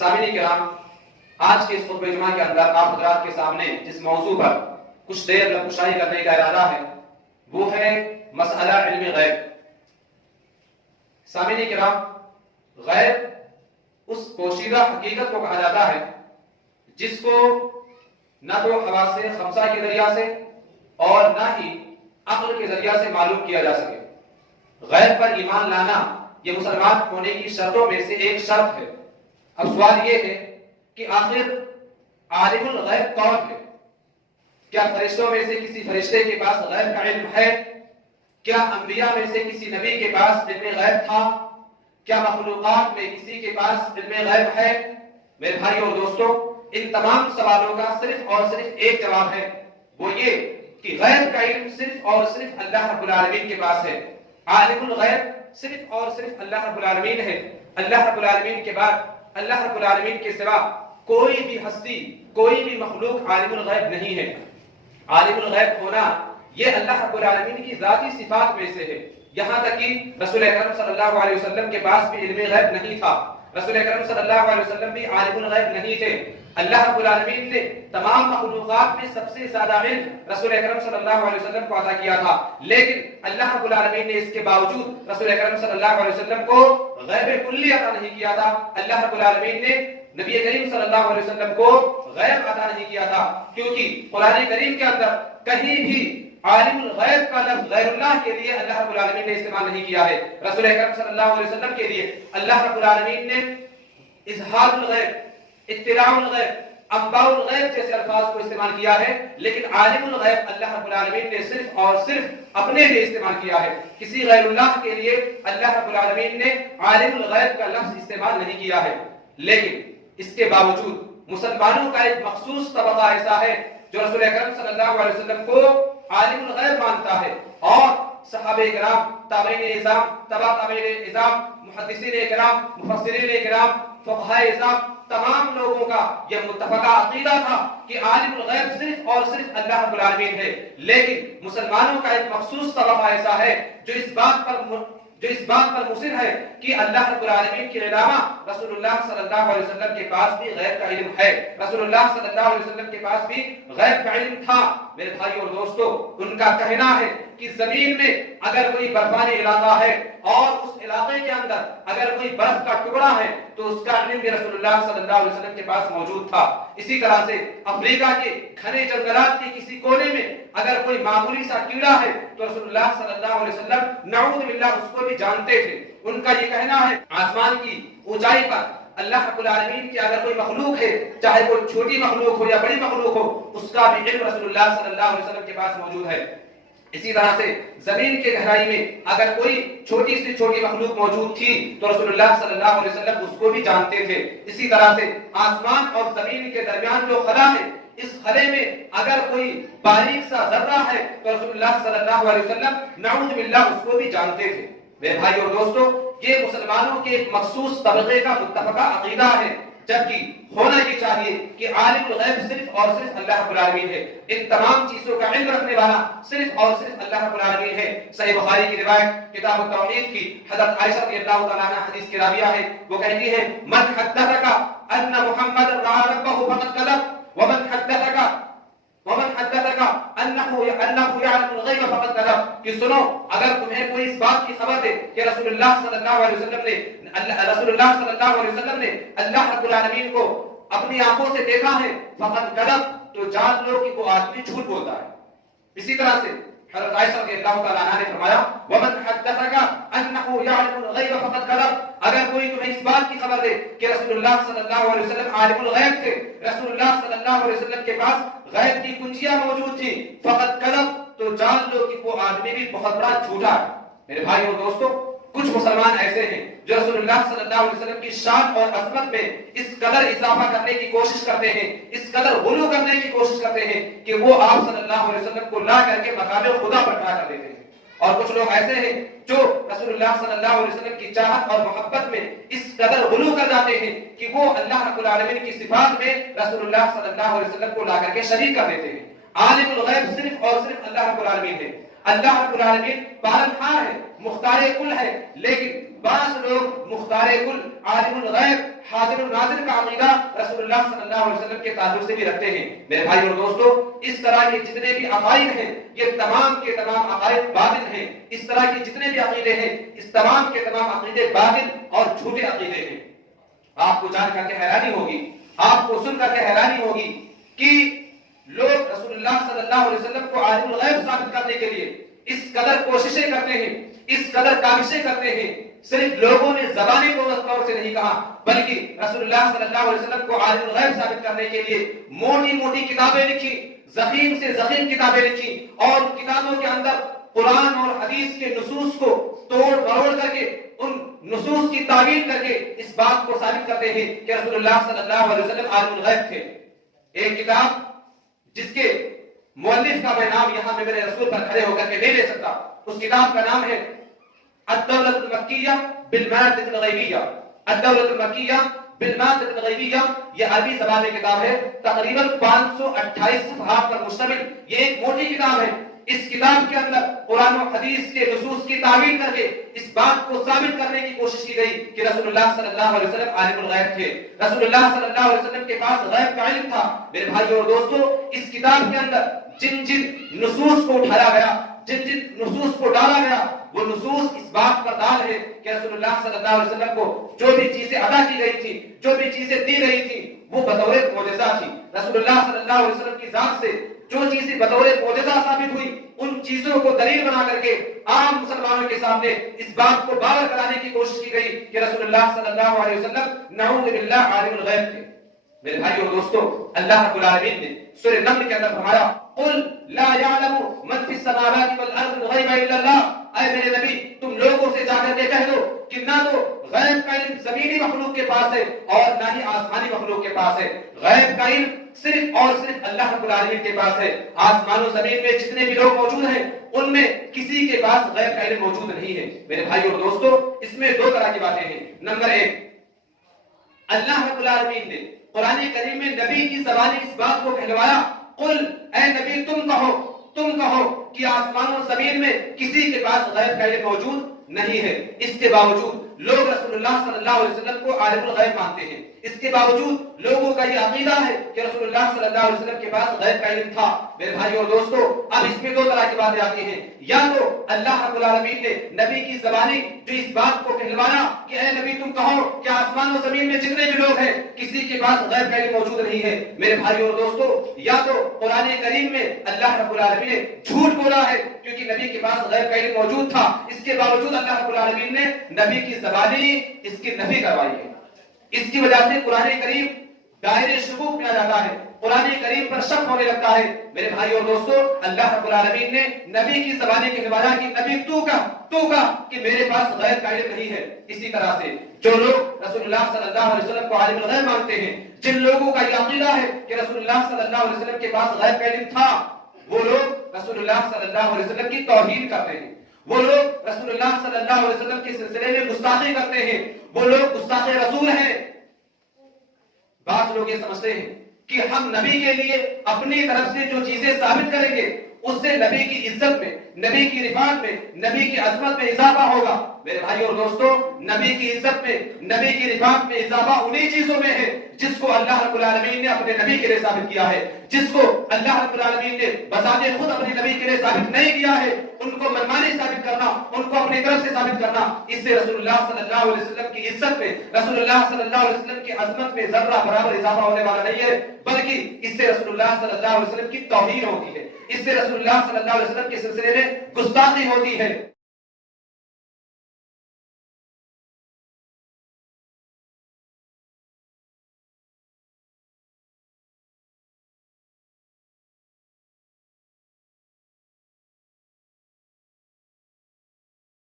سامعین کرام، آج کے اس خطبہ جمعہ کے اندر آپ حضرات کے سامنے جس موضوع پر کچھ دیر لبکشائی کرنے کا ارادہ ہے وہ ہے مسئلہ علم غیب۔ سامعین کرام، غیب اس پوشیدہ حقیقت کو کہا جاتا ہے جس کو نہ تو حواس خمسہ کے ذریعہ سے اور نہ ہی عقل کے ذریعہ سے معلوم کیا جا سکے۔ غیب پر ایمان لانا یہ مسلمان ہونے کی شرطوں میں سے ایک شرط ہے۔ اب سوال یہ ہے کہ آخر عالم الغیب کون ہے؟ کیا فرشتوں میں سے کسی فرشتے کے پاس غیب کا علم ہے؟ کیا انبیاء میں سے کسی نبی کے پاس علم غیب تھا؟ کیا مخلوقات میں کسی کے پاس علم غیب ہے؟ میرے بھائی اور دوستو، ان تمام سوالوں کا صرف اور صرف ایک جواب ہے، وہ یہ کہ غیب کا علم صرف اور صرف اللہ رب العالمین کے پاس ہے۔ عالم الغیب صرف اور صرف اللہ رب العالمین ہے۔ اللہ رب العالمین کے بعد، اللہ رب العالمین کے سوا کوئی بھی ہستی، کوئی بھی مخلوق عالم الغیب نہیں ہے۔ عالم الغیب ہونا یہ اللہ رب العالمین کی ذاتی صفات میں سے ہے، یہاں تک کہ رسول اکرم صلی اللہ علیہ وسلم کے پاس بھی علم غیب نہیں تھا۔ رسول اکرم صلی اللہ علیہ وسلم بھی عالم الغیب نہیں تھے۔ اللہ رب العالمین نے تمام مخلوقات میں سب سے زیادہ علم رسول اکرم صلی اللہ علیہ وسلم کو عطا کیا تھا، لیکن اللہ رب العالمین نے اس کے باوجود رسول اکرم صلی اللہ علیہ وسلم کو غیب کلی عطا نہیں کیا تھا۔ اللہ رب العالمین نے نبی کریم صلی اللہ علیہ وسلم کو غیب عطا نہیں کیا تھا، کیونکہ قرآن کریم کے اندر کہیں بھی عالم الغیب کا لفظ غیر اللہ کے لیے اللہ رب العالمین نے استعمال نہیں کیا ہے۔ رسول اکرم صلی اللہ علیہ وسلم کے لیے اللہ رب العالمین نے اظہار الغیب، اطلاع الغیب، انباء الغیب جیسے الفاظ کو استعمال کیا ہے، لیکن عالم الغیب اللہ رب العالمین نے صرف اور صرف اپنے لیے استعمال کیا ہے۔ کسی غیر اللہ کے لیے اللہ رب العالمین نے عالم الغیب کا لفظ استعمال نہیں کیا ہے۔ لیکن اس کے باوجود مسلمانوں کا ایک مخصوص طبقہ ایسا ہے جو رسول اکرم صلی اللہ علیہ وسلم کو عالم الغیب مانتا ہے، اور صحابہ کرام، تابعین اعظام، تبع تابعین اعظام، محدثین کرام، مفسرین کرام، فقہاء اعظام، تمام لوگوں کا یہ متفقہ عقیدہ تھا کہ عالم الغیب صرف اور صرف اللہ رب العالمین ہے۔ لیکن مسلمانوں کا ایک مخصوص طبقہ ایسا ہے جو اس بات پر مصر ہے کہ اللہ رب العالمین کے علاوہ رسول اللہ صلی اللہ علیہ وسلم کے پاس بھی غیب کا علم ہے، رسول اللہ صلی اللہ علیہ وسلم کے پاس بھی غیب کا علم تھا۔ میرے بھائی اور دوستو، ان کا کہنا ہے کہ زمین میں اگر کوئی برفانی علاقہ ہے اور اس علاقے کے اندر اگر کوئی برف کا ٹکڑا ہے تو اس کا علم بھی رسول اللہ صلی اللہ علیہ وسلم کے پاس موجود تھا۔ اسی طرح سے افریقہ کے گھنے جنگلات کے کسی کونے میں اگر کوئی معمولی سا کیڑا ہے تو رسول اللہ صلی اللہ علیہ وسلم نعوذ باللہ اس کو بھی جانتے تھے۔ ان کا یہ کہنا ہے آسمان کی اونچائی پر اللہ رب العالمین کی اگر کوئی مخلوق ہے، چاہے وہ چھوٹی مخلوق ہو یا بڑی مخلوق ہو، اس کا بھی علم رسول اللہ صلی اللہ علیہ وسلم کے پاس موجود ہے۔ اسی طرح سے زمین کے گہرائی میں اگر کوئی چھوٹی سے چھوٹی مخلوق موجود تھی تو رسول اللہ صلی اللہ علیہ وسلم اس کو بھی جانتے تھے۔ اسی طرح سے آسمان اور زمین کے درمیان جو خلا ہے، اس خلے میں اگر کوئی باریک سا ذرہ ہے تو رسول اللہ صلی اللہ علیہ وسلم نعوذ باللہ اس کو بھی جانتے تھے۔ میرے بھائی اور دوستو، یہ مسلمانوں کے ایک مخصوص طبقے کا متفقہ عقیدہ ہے، جبکہ ہونا یہ چاہیے کہ عالم الغیب صرف اور صرف اللہ رب العالمین ہے۔ ان تمام چیزوں کا علم رکھنے والا صرف اور صرف اللہ رب العالمین ہے۔ صحیح بخاری کی روایت کتاب التوحید کی حضرت عائشہ رضی اللہ تعالیٰ عنہ حدیث کی راویہ ہے، وہ کہتی ہے من حدثک ان محمد رأى ربه فقد كذب ومن حدثك انه يعلم الغيب فقد كذب، کہ سنو، اگر تمہیں کوئی اس بات کی خبر ہے کہ رسول اللہ صلی اللہ علیہ وسلم نے اللہ رب العالمین کو اپنی آنکھوں سے دیکھا ہے فقد كذب، تو جان لو کہ وہ آدمی جھوٹ بولتا ہے۔ اسی طرح سے حضرت عائشہ رضی اللہ تعالیٰ عنہ نے فرمایا ومن حدثك انه يعلم الغيب فقد كذب، اگر کوئی تمہیں اس بات کی خبر دے کہ رسول اللہ صلی اللہ علیہ وسلم عالم الغیب تھے، رسول اللہ صلی اللہ علیہ وسلم کے پاس غیب کی کنجیاں موجود تھی، فقد كذب، تو جان لو کہ وہ آدمی بھی بہت بڑا جھوٹا ہے۔ میرے بھائی اور دوستو، کچھ مسلمان ایسے ہیں جو رسول اللہ صلی اللہ علیہ وسلم کی شان اور عظمت میں اس قدر اضافہ کرنے کی کوشش کرتے ہیں، اس قدر غلو کرنے کی کوشش کرتے ہیں کہ وہ آپ صلی اللہ علیہ وسلم کو لا کر کے مقام خدا پر کھڑا کر دیتے ہیں۔ اور کچھ لوگ ایسے ہیں جو رسول اللہ صلی اللہ علیہ وسلم کی چاہت اور محبت میں اس قدر غلو کر جاتے ہیں کہ وہ اللہ رب العالمین کی صفات میں رسول اللہ صلی اللہ علیہ وسلم کو لا کر کے شریک کر دیتے ہیں۔ عالم الغیب صرف اور صرف اللہ رب العالمین ہے۔ اللہ رب العالمین پالنہار ہے، مختار کل ہے، لیکن بعض لوگ مختار کل، عالم الغیب، حاضر الناظر کا عقیدہ رسول اللہ صلی اللہ علیہ وسلم کے تعلق سے بھی رکھتے ہیں۔ میرے بھائی اور دوستو، اس طرح کے جتنے بھی عقائد ہیں یہ تمام کے تمام عقائد باطل ہیں۔ اس طرح کے جتنے بھی عقیدے ہیں اس تمام کے تمام عقیدے باطل اور جھوٹے عقیدے ہیں۔ آپ کو جان کر کے حیرانی ہوگی، آپ کو سن کر کے حیرانی ہوگی کہ لوگ رسول اللہ صلی اللہ علیہ وسلم کو عالم الغیب ثابت کرنے کے لیے اس قدر کوششیں کرتے ہیں، اس قدر کاوشیں کرتے ہیں۔ صرف لوگوں نے زبانی طور سے نہیں کہا، بلکہ رسول اللہ صلی اللہ علیہ وسلم کو عالم الغیب ثابت کرنے کے لیے موٹی موٹی کتابیں لکھی، ضخیم سے ضخیم کتابیں لکھی، اور کتابوں کے اندر قرآن اور حدیث کے نصوص کو توڑ مروڑ کر کے، ان نصوص کی تعویل کر کے اس بات کو ثابت کرتے ہیں کہ رسول اللہ صلی اللہ علیہ وسلم عالم الغیب تھے۔ ایک کتاب جس کے مؤلف کا میں نام یہاں میں میرے رسول پر کھڑے ہو کر کے نہیں لے سکتا، اس کتاب کا نام ہے الدولة المکیہ بالمادة الغیبیہ۔ الدولة المکیہ بالمادة الغیبیہ، یہ عربی زبان میں کتاب ہے، تقریباً 528 صفحات پر مشتمل یہ ایک موٹی کتاب ہے۔ اس کتاب کے اندر قرآن و حدیث کے نصوص کی تعویل کر کے اس بات کو ثابت کرنے کی کوشش کی گئی کہ رسول اللہ صلی اللہ علیہ وسلم عالم الغیب تھے، رسول اللہ صلی اللہ علیہ وسلم کے پاس غیب کا علم تھا۔ میرے بھائیو اور دوستو، اس کتاب کے اندر جن جن نصوص کو اٹھایا گیا، جن جن نصوص کو ڈالا گیا، وہ نصوص اس بات پر دال ہے کہ رسول اللہ صلی اللہ علیہ وسلم کو جو بھی چیزیں ادا کی گئی تھی، جو بھی چیزیں دی گئی تھی، وہ بطور معجزہ تھی۔ رسول اللہ صلی اللہ علیہ وسلم کی ذات سے جو چیزیں بطور معجزہ ثابت ہوئی، ان چیزوں کو دلیل بنا کر کے عام مسلمانوں کے سامنے اس بات کو باور کرانے کی کوشش کی گئی کہ رسول اللہ صلی اللہ علیہ وسلم نعوذ باللہ عالم الغیب تھے۔ میرے بھائیو اور دوستو، اللہ رب العالمین نے سورہ نمل کے اندر فرمایا قل لا يعلم من في السماوات والارض الغیب الا اللہ۔ اے میرے نبی، تم لوگوں سے جا کر کے کہہ دو کہ نہ تو غیب کا علم زمینی مخلوق کے پاس ہے اور نہ ہی آسمانی مخلوق کے پاس ہے۔ غیب کا علم صرف اور صرف اللہ رب العالمین کے پاس ہے۔ آسمان و زمین میں جتنے بھی لوگ موجود ہیں ان میں کسی کے پاس غیب کا علم موجود نہیں ہے۔ میرے بھائیو اور دوستو، اس میں دو طرح کی باتیں ہیں۔ نمبر ایک، اللہ رب العالمین نے قرآن کریم میں نبی کی زبانی اس بات کو کہلوایا، قل اے نبی تم کہو کہ آسمان و زمین میں کسی کے پاس غیب کا علم موجود نہیں ہے۔ اس کے باوجود لوگ رسول اللہ صلی اللہ علیہ وسلم کو عالم الغیب مانتے ہیں۔ اس کے باوجود لوگوں کا یہ عقیدہ ہے کہ رسول اللہ صلی اللہ علیہ وسلم کے پاس غیب کا علم تھا۔ میرے بھائیو اور دوستو، اب اس میں دو طرح کی باتیں آتی ہیں۔ یا تو اللہ رب العالمین نے نبی کی زبانی جو اس بات کو کہلوایا کہ اے نبی تم کہو کہ آسمان و زمین میں جتنے بھی لوگ ہیں کسی کے پاس غیب کا علم موجود نہیں ہے۔ میرے بھائیو اور دوستو، یا تو قرآن کریم میں اللہ رب العالمین نے جھوٹ بولا ہے کیونکہ نبی کے پاس غیب کا علم موجود تھا، اس کے باوجود اللہ رب العالمین نے نبی کی زبانی اس کی نفی کروائی ہے۔ اس کی وجہ سے قرآن کریم دائرے شکوک میں آ جاتا ہے، قرآن کریم پر شک ہونے لگتا ہے۔ میرے بھائیو اور دوستو، اللہ رب العالمین نے نبی کی زبانی کہلوایا کہ نبی تو کا کہ میرے پاس غیب کا علم نہیں ہے۔ اسی طرح سے جو لوگ رسول اللہ صلی اللہ علیہ وسلم کو عالم الغیب مانتے ہیں، جن لوگوں کا یہ عقیدہ ہے کہ رسول اللہ صلی اللہ علیہ وسلم کے پاس غیب کا علم تھا، وہ لوگ رسول اللہ صلی اللہ علیہ وسلم کی توہین کرتے ہیں، وہ لوگ رسول اللہ صلی اللہ علیہ وسلم کے سلسلے میں گستاخی کرتے ہیں، وہ لوگ گستاخ رسول ہیں۔ بعض لوگ یہ سمجھتے ہیں کہ ہم نبی کے لیے اپنی طرف سے جو چیزیں ثابت کریں گے اس سے نبی کی عزت میں، نبی کی رفعت میں، نبی کی عظمت میں اضافہ ہوگا۔ میرے بھائیو اور دوستو، نبی کی عزت میں، نبی کی رفعت میں اضافہ انہی چیزوں میں ہے جس کو اللہ رب العالمین نے اپنے نبی کے لیے ثابت کیا ہے، جس کو اللہ رب العالمین نے بذات خود اپنے نبی کے لیے ثابت نہیں کیا ہے۔ ان کو منمانی ثابت کرنا، ان کو اپنی طرف سے ثابت کرنا، اس سے رسول اللہ صلی اللہ علیہ وسلم کی عزت میں، رسول اللہ صلی اللہ علیہ وسلم کی عظمت میں ذرہ برابر اضافہ ہونے والا نہیں ہے، بلکہ اس سے رسول اللہ صلی اللہ علیہ وسلم کی توہین ہوتی ہے، اس سے رسول اللہ صلی اللہ علیہ وسلم کے سلسلے میں گستاخی ہوتی ہے۔